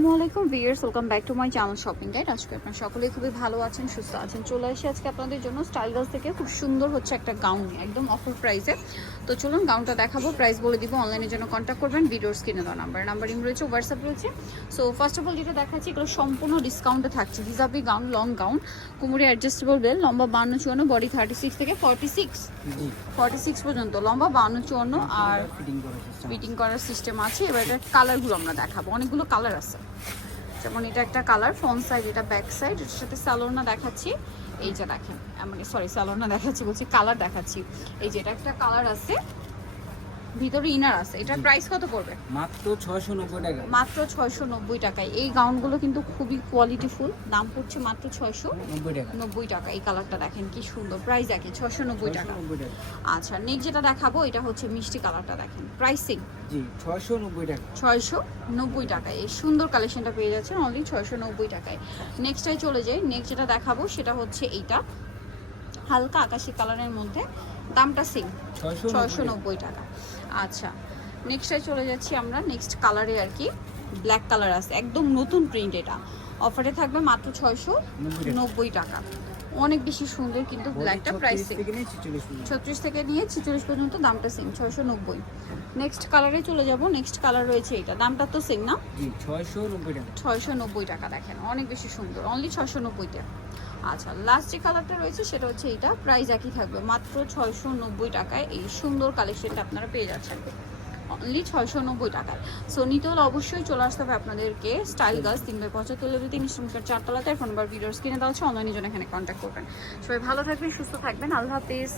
আসসালামাইকুম viewers welcome back to my channel shopping guide আজকে আপনারা সকলেই খুবই ভালো আছেন সুস্থ আছেন। চলে আসি আজকে আপনাদের জন্য স্টাইল গার্লস থেকে। খুব সুন্দর হচ্ছে একটা গাউন একদম অফার প্রাইসে তো চলুন গাউনটা দেখাবো প্রাইস বলে দিব অনলাইনের জন্য কন্ট্যাক্ট করবেন ভিডিওর স্ক্রিনে দেওয়া নাম্বার নাম্বার ইম রয়েছে হোয়াটসঅ্যাপ রয়েছে। সো ফার্স্ট অফ অল যেটা দেখাচ্ছি এগুলো সম্পূর্ণ ডিসকাউন্টে থাকছে হিজাবি গাউন লং গাউন কুমুরি অ্যাডজাস্টেবল বেল লম্বা বান্ন চুয়ান্ন বডি থার্টি সিক্স থেকে ফর্টি সিক্স ফর্টি সিক্স পর্যন্ত লম্বা বান্ন চুয়ান্ন আর ফিটিং করার সিস্টেম আছে। এবার এটা কালারগুলো আমরা দেখাবো অনেকগুলো কালার আছে। যেমন এটা একটা কালার ফ্রন্ট সাইড এটা ব্যাক সাইড এটার সাথে স্যালোনা দেখাচ্ছি। এই যে দেখেন মানে সরি স্যালোনা দেখাচ্ছি বলছি কালার দেখাচ্ছি। এই যে এটা একটা কালার আছে ভিতরে ইনার আছে। এটার প্রাইস কত পড়বে? মাত্র ছয়শো নব্বই টাকা। মাত্র ছয়শো নব্বই টাকায়। এই গাউনগুলো কিন্তু খুবই কোয়ালিটিফুল দাম পড়ছে মাত্র টাকা। এই কালারটা দেখেন কি সুন্দর। প্রাইস টাকা। আচ্ছা নেক্সট যেটা দেখাবো এটা হচ্ছে মিষ্টি কালারটা দেখেন। প্রাইসিং জি ছয়শো নব্বই টাকা। ছয়শো নব্বই টাকায়। এই সুন্দর কালেকশনটা পেয়ে যাচ্ছেন অনলি ছয়শো নব্বই টাকায় আই চলে যাই। নেক্সট যেটা দেখাবো সেটা হচ্ছে এইটা। হালকা আকাশি কালারের মধ্যে। দামটা সেম ছয়শো ছয়শো নব্বই টাকা। আচ্ছা। নেক্সটটাই চলে যাচ্ছি আমরা। নেক্সট কালারে আর কি। ব্ল্যাক কালার আছে। একদম নতুন প্রিন্ট এটা। অফারে থাকবে মাত্র ছয়শো নব্বই টাকা। অনেক বেশি সুন্দর কিন্তু ব্ল্যাকটা প্রাইস ছত্রিশ থেকে নিয়ে ছিচল্লিশ পর্যন্ত। দামটা সেম ছয়শো নব্বই। নেক্সট কালারে চলে যাব। নেক্সট কালার রয়েছে এটা। দামটা তো সেম না? ছয়শো নব্বই টাকা। ছয়শো নব্বই টাকা দেখেন অনেক বেশি সুন্দর। অনলি ছয়শো নব্বইটা। আচ্ছা লাস্ট যে কালারটা রয়েছে সেটা হচ্ছে এটা প্রাইস একই থাকবে। মাত্র ছয়শো নব্বই টাকায় এই সুন্দর কালেকশনটা আপনারা পেয়ে যাচ্ছেন। অনলি ছয়শো নব্বই টাকায়। সো নিতে হলে অবশ্যই চলে আসতে হবে আপনাদেরকে স্টাইল গার্লস তিন বাই পঁচাত্তর লেভেল তিন শ্রমিকার চারতলাতে ফোন নাম্বার ভিডিওস কিনে দেওয়া হচ্ছে অনলাইনের জন্য এখানে কন্ট্যাক্ট করবেন। সবাই ভালো থাকবেন, সুস্থ থাকবেন। আল্লাহ হাফিজ।